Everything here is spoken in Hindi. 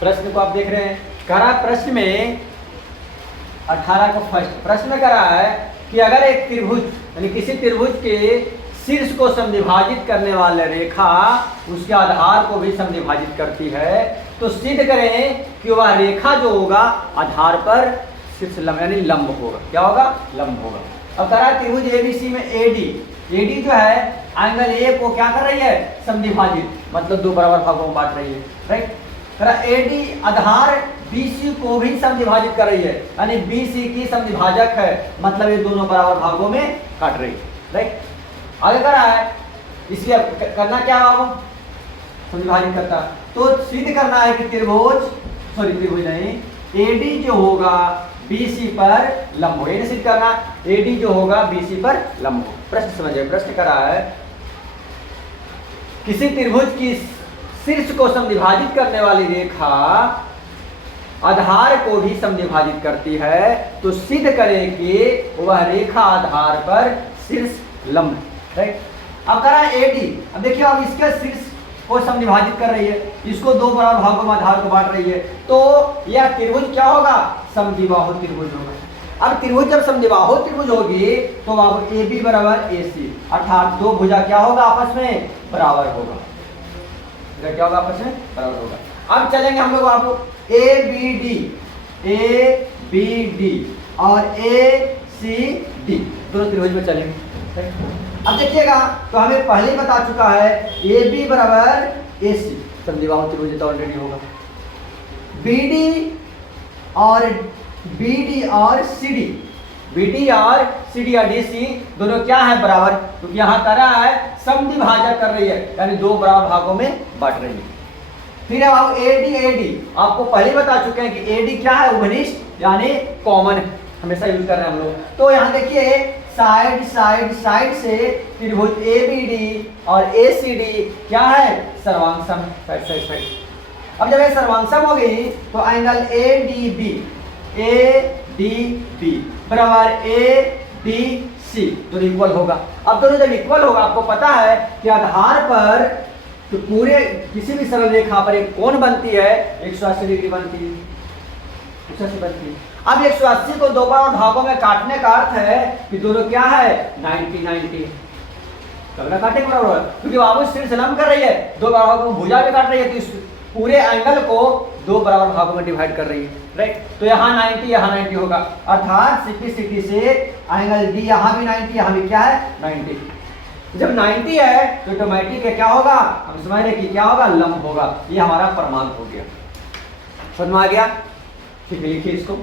प्रश्न को आप देख रहे हैं, कह रहा है प्रश्न में 18 को फर्स्ट प्रश्न में कह रहा है कि अगर एक त्रिभुज यानी किसी त्रिभुज के शीर्ष को समद्विभाजित करने वाली रेखा उसके आधार को भी समद्विभाजित करती है तो सिद्ध करें कि वह रेखा जो होगा आधार पर शीर्ष लंब यानी लंब होगा। क्या होगा? लंब होगा। अब कह रहा है त्रिभुज एबीसी में एडी जो है एंगल ए को क्या कर रही है? समद्विभाजित, मतलब दो बराबर भागों में बांट रही है। राइट, कह रहा एडी आधार बीसी को भी समद्विभाजित कर रही है, यानी बीसी की समद्विभाजक है, मतलब ये दोनों बराबर भागों में काट रही है। राइट, आगे कर रहा है इसलिए करना क्या होगा? समद्विभाजित करता तो सिद्ध करना है कि त्रिभुज नहीं, एडी जो होगा बीसी पर लंब होगा। ये सिद्ध करना एडी जो होगा बीसी पर लंब होगा। प्रश्न समझिए, प्रश्न कर रहा है किसी त्रिभुज की शीर्ष को समद्विभाजित करने वाली रेखा आधार को भी समद्विभाजित करती है तो सिद्ध करें कि वह रेखा आधार पर शीर्ष लंब है। राइट, अब करा एडी, अब देखिए अब इसके शीर्ष को समद्विभाजित कर रही है, इसको दो बराबर भागों में आधार को बांट रही है, तो यह त्रिभुज क्या होगा? समद्विबाहु त्रिभुज होगा। अब त्रिभुज जब समद्विबाहु त्रिभुज होगी तो अब ए बी बराबर ए सी, अर्थात दो भुजा क्या होगा? आपस में बराबर होगा। क्या होगा? आपस में बराबर होगा। अब चलेंगे हम लोग आपको ए बी डी और ए सी डी दोनों त्रिभुज में चलेंगे। अब देखिएगा तो हमें पहले ही बता चुका है ए बी बराबर ए सी समद्विबाहु त्रिभुज तो ऑलरेडी होगा। बी डी और सी डी और डी सी दोनों क्या है? बराबर, क्योंकि यहाँ कर रहा है समद्विभाजक कर रही है, यानी दो बराबर भागों में बांट रही है। फिर अब एडी आपको पहले बता चुके हैं कि एडी क्या है? उभनिष्ठ यानी कॉमन हमेशा यूज कर रहे हैं हम लोग। तो यहाँ देखिए साइड से त्रिभुज ए बी डी और ए सी डी क्या है? सर्वांगसम साइड। अब जब ये सर्वांगसम हो गई तो एंगल ए डी बी बराबर ए डी सी दोनों इक्वल होगा। अब दोनों जब इक्वल होगा आपको पता है कि आधार पर तो पूरे किसी भी सरल रेखा पर एक कोण बनती है 180 डिग्री बनती है, 180 बनती है। अब 180 को दो बराबर भागों में काटने का अर्थ है कि दोनों क्या है? 90 कब काटे बराबर, क्योंकि बाबू शीर्ष लंब कर रही है, दो बराबर भागों में भुजा भी काट रही है, तो इस पूरे एंगल को दो बराबर भागों में डिवाइड कर रही है। राइट, तो यहाँ 90 होगा, अर्थात सिंप्लिसिटी से एंगल डी यहाँ भी 90, यहाँ भी क्या है? 90। जब 90 है तो ऑटोमेटिक क्या होगा? हम समझ रहे कि क्या होगा? लंब होगा। ये हमारा प्रमाण हो गया। समझ में आ गया? ठीक है, लिखिए इसको।